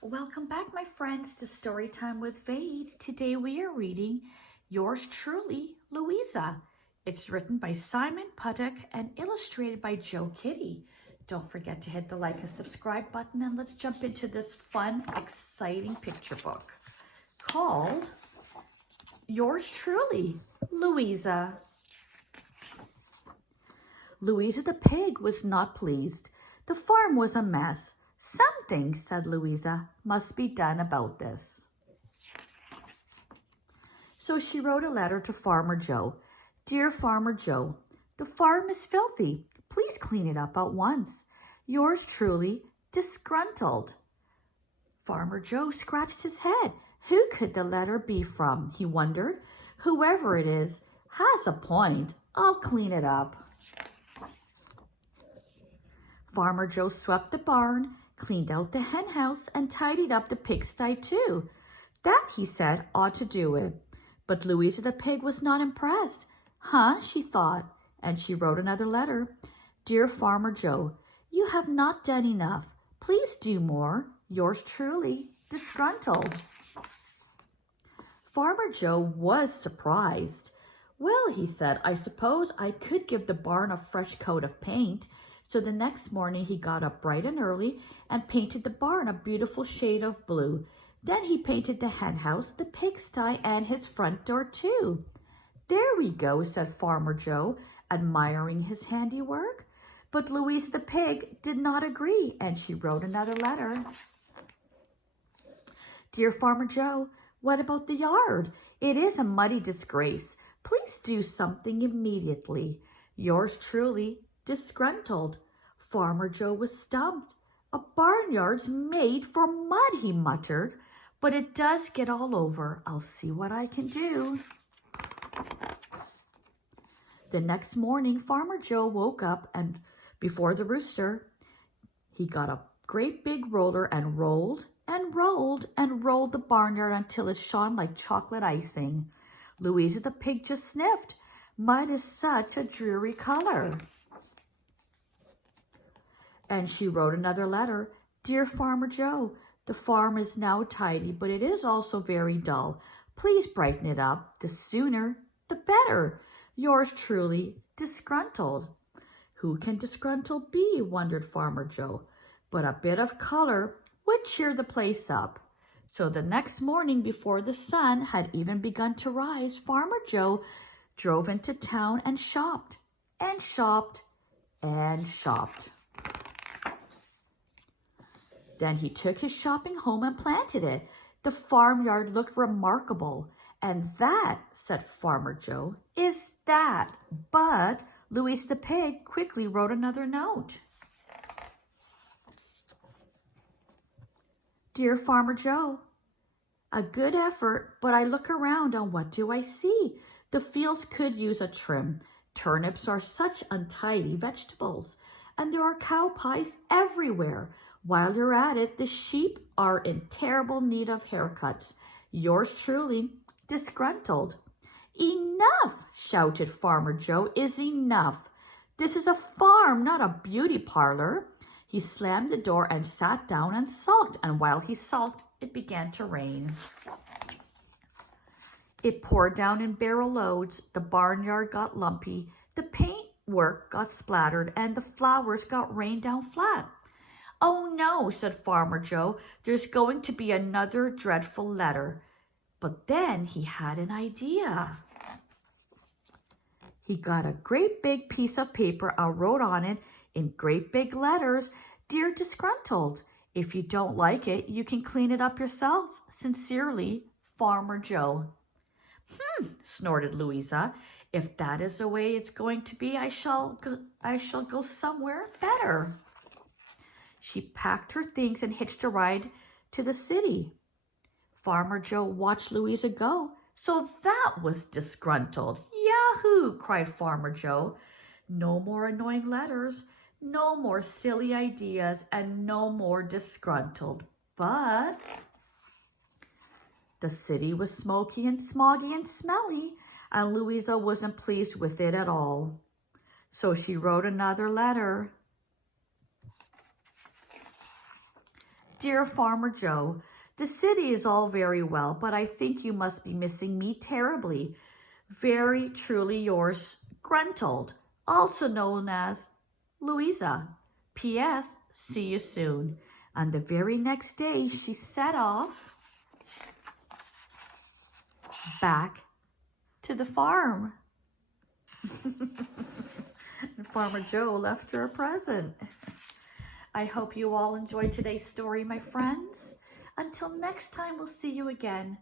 Welcome back, my friends, to Storytime with Vade. Today we are reading Yours Truly, Louisa. It's written by Simon Puttock and illustrated by Kiddie. Don't forget to hit the like and subscribe button, and let's jump into this fun, exciting picture book called Yours Truly, Louisa. Louisa the pig was not pleased. The farm was a mess. Something, said Louisa, must be done about this. So she wrote a letter to Farmer Joe. Dear Farmer Joe, the farm is filthy. Please clean it up at once. Yours truly, Disgruntled. Farmer Joe scratched his head. Who could the letter be from? He wondered. Whoever it is has a point. I'll clean it up. Farmer Joe swept the barn, cleaned out the hen house, and tidied up the pigsty too. That, he said, ought to do it. But Louisa the pig was not impressed. Huh, she thought, and she wrote another letter. Dear Farmer Joe, you have not done enough. Please do more. Yours truly, Disgruntled. Farmer Joe was surprised. Well, he said, I suppose I could give the barn a fresh coat of paint. So the next morning he got up bright and early and painted the barn a beautiful shade of blue. Then he painted the hen house, the pigsty, and his front door too. There we go, said Farmer Joe, admiring his handiwork. But Louisa the pig did not agree, and she wrote another letter. Dear Farmer Joe, what about the yard? It is a muddy disgrace. Please do something immediately. Yours truly, Disgruntled. Farmer Joe was stumped. A barnyard's made for mud, he muttered, but it does get all over. I'll see what I can do. The next morning, Farmer Joe woke up, and before the rooster, he got a great big roller and rolled and rolled and rolled the barnyard until it shone like chocolate icing. Louisa the pig just sniffed. Mud is such a dreary color. And she wrote another letter. Dear Farmer Joe, the farm is now tidy, but it is also very dull. Please brighten it up. The sooner, the better. Yours truly, Disgruntled. Who can Disgruntled be? Wondered Farmer Joe. But a bit of color would cheer the place up. So the next morning, before the sun had even begun to rise, Farmer Joe drove into town and shopped and shopped and shopped. Then he took his shopping home and planted it. The farmyard looked remarkable. And that, said Farmer Joe, is that. But Louisa the pig quickly wrote another note. Dear Farmer Joe, a good effort, but I look around and what do I see? The fields could use a trim. Turnips are such untidy vegetables, and there are cow pies everywhere. While you're at it, the sheep are in terrible need of haircuts. Yours truly, Disgruntled. Enough, shouted Farmer Joe, is enough. This is a farm, not a beauty parlor. He slammed the door and sat down and sulked, and while he sulked, it began to rain. It poured down in barrel loads. The barnyard got lumpy. The paintwork got splattered, and the flowers got rained down flat. Oh no, said Farmer Joe, there's going to be another dreadful letter. But then he had an idea. He got a great big piece of paper and wrote on it in great big letters, Dear Disgruntled, if you don't like it, you can clean it up yourself. Sincerely, Farmer Joe. Snorted Louisa. If that is the way it's going to be, I shall go somewhere better. She packed her things and hitched a ride to the city. Farmer Joe watched Louisa go. So that was Disgruntled. Yahoo! Cried Farmer Joe. No more annoying letters, no more silly ideas, and no more Disgruntled. But the city was smoky and smoggy and smelly, and Louisa wasn't pleased with it at all. So she wrote another letter. Dear Farmer Joe, the city is all very well, but I think you must be missing me terribly. Very truly yours, Gruntled, also known as Louisa. P.S. See you soon. And the very next day, she set off back to the farm. And Farmer Joe left her a present. I hope you all enjoyed today's story, my friends. Until next time, we'll see you again.